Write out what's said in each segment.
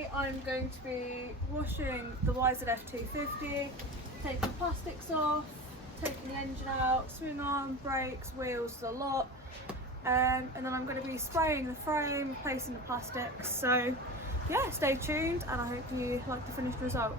Today I'm going to be washing the Yz250, taking the plastics off, taking the engine out, swing arm, brakes, wheels, the lot, and then I'm going to be spraying the frame, replacing the plastics. So yeah, stay tuned and I hope you like the finished result.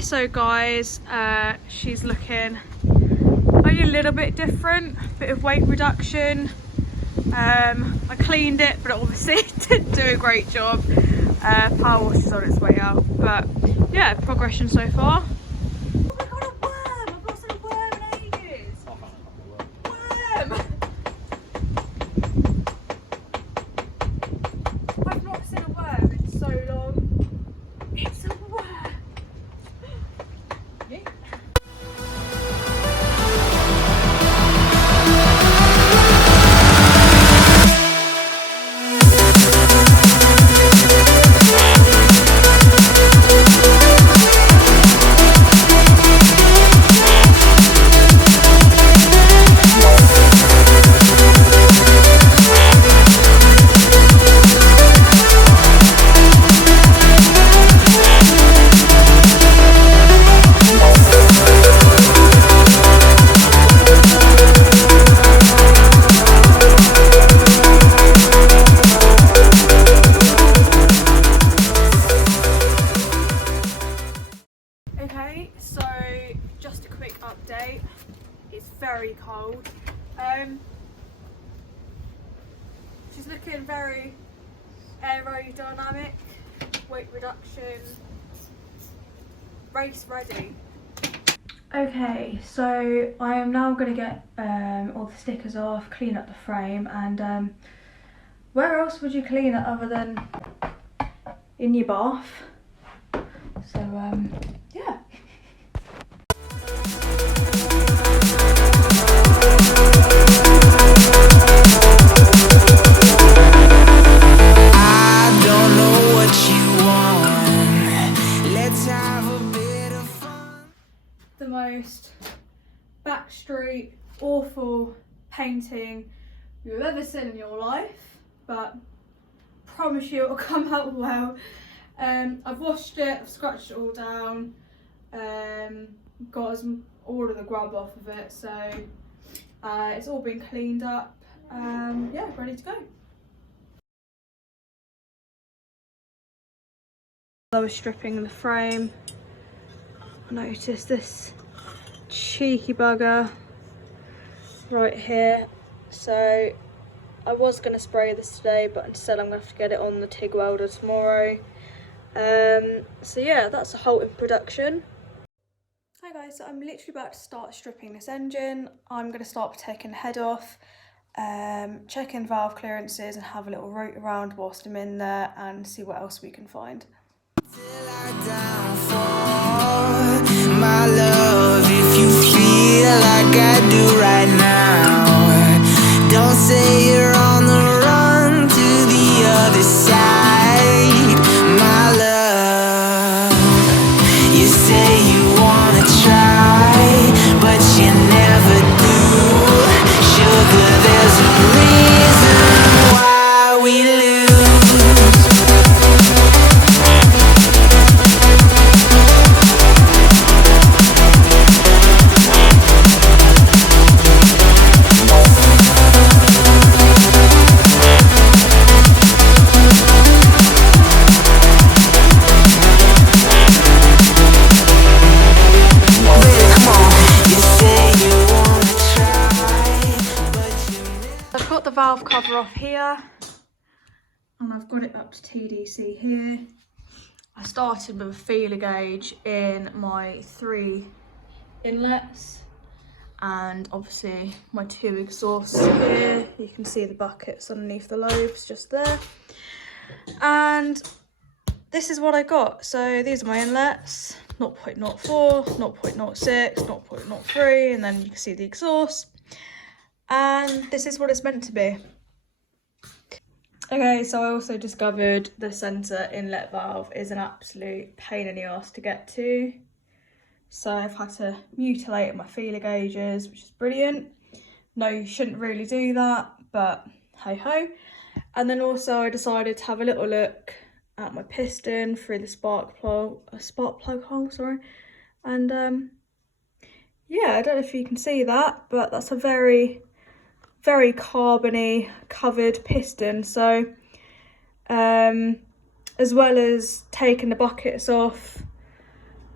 So guys, she's looking only a little bit different, bit of weight reduction. I cleaned it, but it obviously didn't do a great job. Power wash is on its way out, but yeah, progression so far. Oh my god, a worm! I've not seen a worm in ages. Worm! I've not seen a worm in so long. It's a worm. Okay, so just a quick update. It's very cold. She's looking very aerodynamic, weight reduction, race ready. Okay, so I am now going to get all the stickers off, clean up the frame, and where else would you clean it other than in your bath? So yeah. I don't know what you want. Let's have a bit of fun. The most backstreet, awful painting you've ever seen in your life, but promise you it'll come out well. I've washed it, I've scratched it all down, got all of the grub off of it, so it's all been cleaned up, yeah, ready to go. I was stripping the frame, I noticed this cheeky bugger right here, so I was going to spray this today, but instead I'm going to have to get it on the TIG welder tomorrow. So yeah, that's a halt in production. Hi guys, so I'm literally about to start stripping this engine. I'm going to start by taking the head off, checking valve clearances and have a little root around whilst I'm in there and see what else we can find. My love, if you feel like I do right now, don't say you're on the run to the other side. My love, you say you wanna try, but you never do. Sugar, there's a reason why we lose. cover off here, and I've got it up to TDC here. I started with a feeler gauge in my 3 inlets, and obviously my 2 exhausts here. You can see the buckets underneath the lobes just there. And this is what I got. So these are my inlets, 0.04, 0.06, 0.03, and then you can see the exhaust. And this is what it's meant to be. Okay, so I also discovered the centre inlet valve is an absolute pain in the arse to get to. So I've had to mutilate my feeler gauges, which is brilliant. No, you shouldn't really do that, but hey ho. And then also I decided to have a little look at my piston through the spark plug hole, sorry. And yeah, I don't know if you can see that, but that's a very carbony covered piston. So as well as taking the buckets off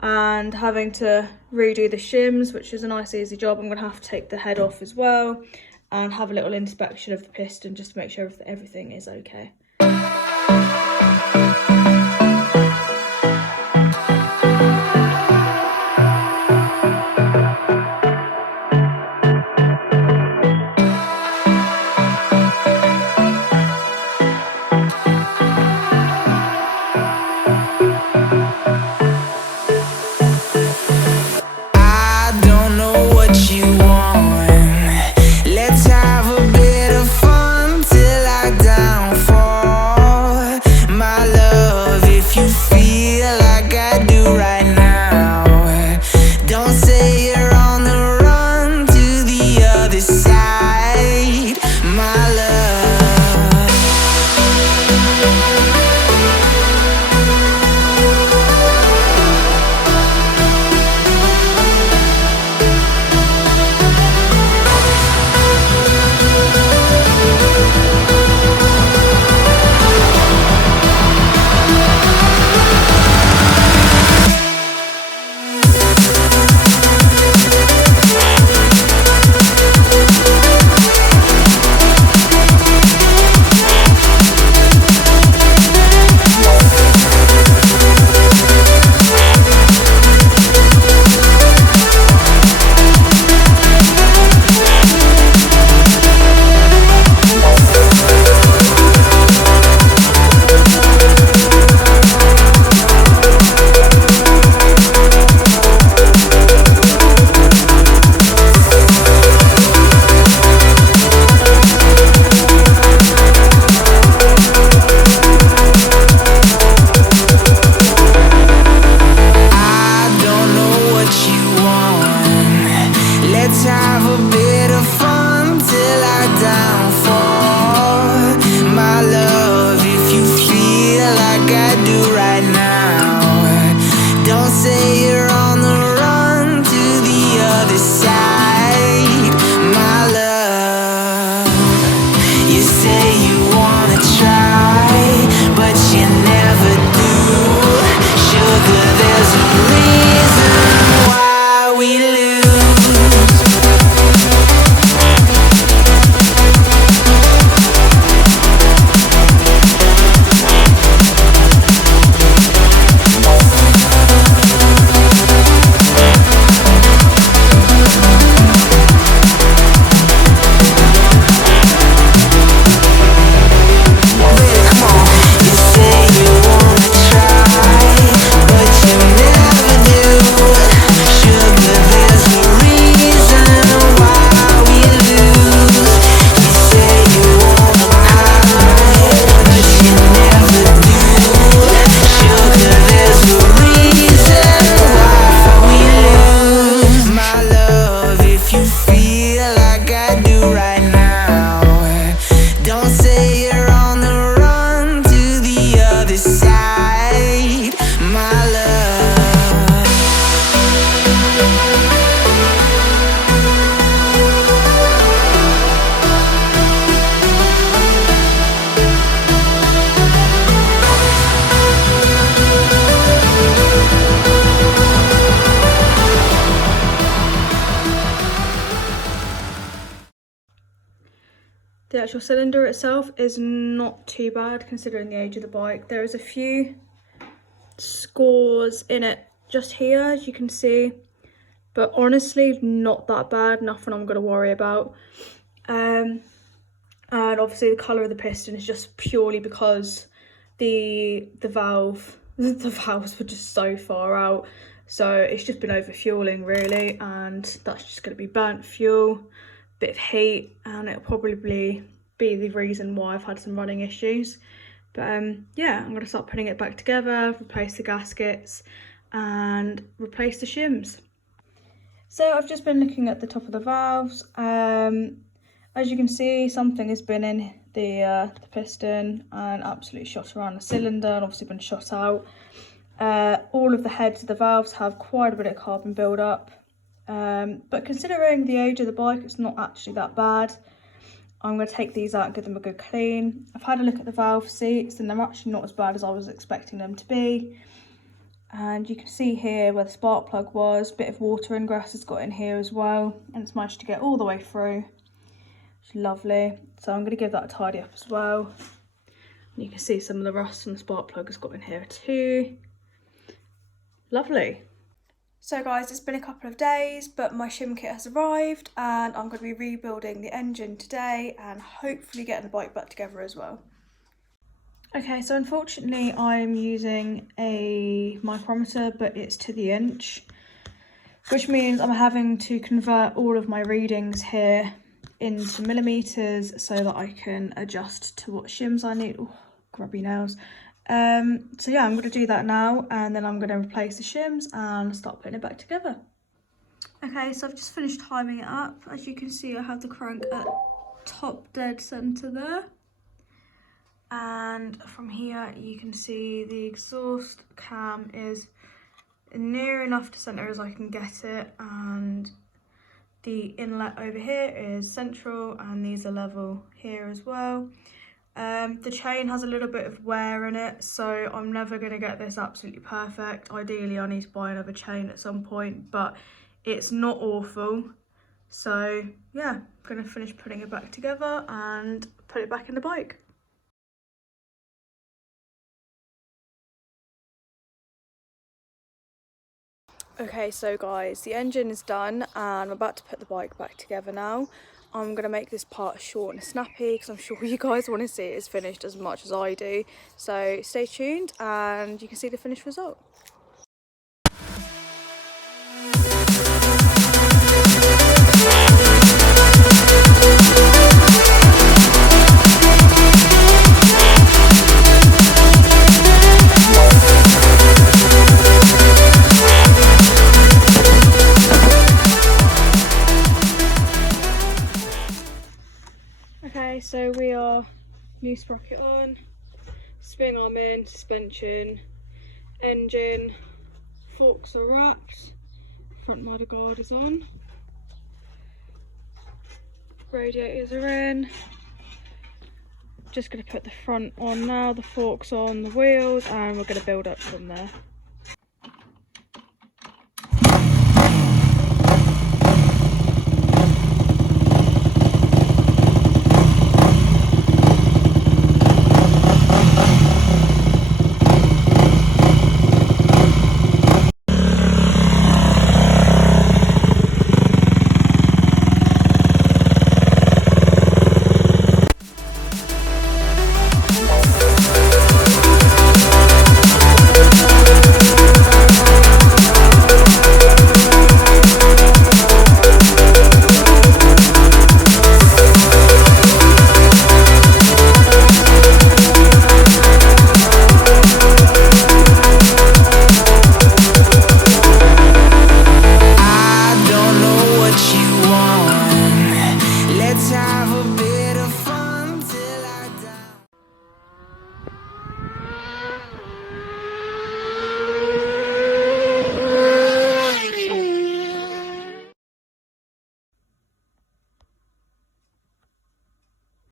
and having to redo the shims, which is a nice easy job, I'm going to have to take the head off as well and have a little inspection of the piston just to make sure that everything is okay. actual cylinder itself is not too bad considering the age of the bike. There is a few scores in it just here, as you can see, but honestly not that bad, nothing I'm going to worry about. And obviously the colour of the piston is just purely because the valves were just so far out, so it's just been over fueling really, and that's just going to be burnt fuel, bit of heat, and it'll probably be the reason why I've had some running issues. But yeah, I'm going to start putting it back together, replace the gaskets and replace the shims. So I've just been looking at the top of the valves. As you can see, something has been in the piston and absolutely shot around the cylinder, and obviously been shot out. All of the heads of the valves have quite a bit of carbon build-up, but considering the age of the bike, it's not actually that bad. I'm going to take these out and give them a good clean. I've had a look at the valve seats and they're actually not as bad as I was expecting them to be. And you can see here where the spark plug was, a bit of water ingress has got in here as well, and it's managed to get all the way through. It's lovely. So I'm going to give that a tidy up as well. And you can see some of the rust from the spark plug has got in here too. Lovely. So guys, it's been a couple of days, but my shim kit has arrived and I'm going to be rebuilding the engine today and hopefully getting the bike back together as well. Okay, so unfortunately I'm using a micrometer, but it's to the inch, which means I'm having to convert all of my readings here into millimeters so that I can adjust to what shims I need. Oh, grubby nails. So yeah, I'm going to do that now, and then I'm going to replace the shims and start putting it back together. Okay, so I've just finished timing it up. As you can see, I have the crank at top dead centre there. And from here, you can see the exhaust cam is near enough to centre as I can get it. And the inlet over here is central, and these are level here as well. The chain has a little bit of wear in it, so I'm never going to get this absolutely perfect. Ideally I need to buy another chain at some point, but it's not awful. So yeah, I'm going to finish putting it back together and put it back in the bike. Okay, so guys, the engine is done and I'm about to put the bike back together now. I'm going to make this part short and snappy because I'm sure you guys want to see it is finished as much as I do. So stay tuned and you can see the finished result. Okay, so we are new sprocket on, spring arm in, suspension, engine, forks are wrapped, front mudder guard is on, radiators are in. Just going to put the front on now, the forks on, the wheels, and we're going to build up from there.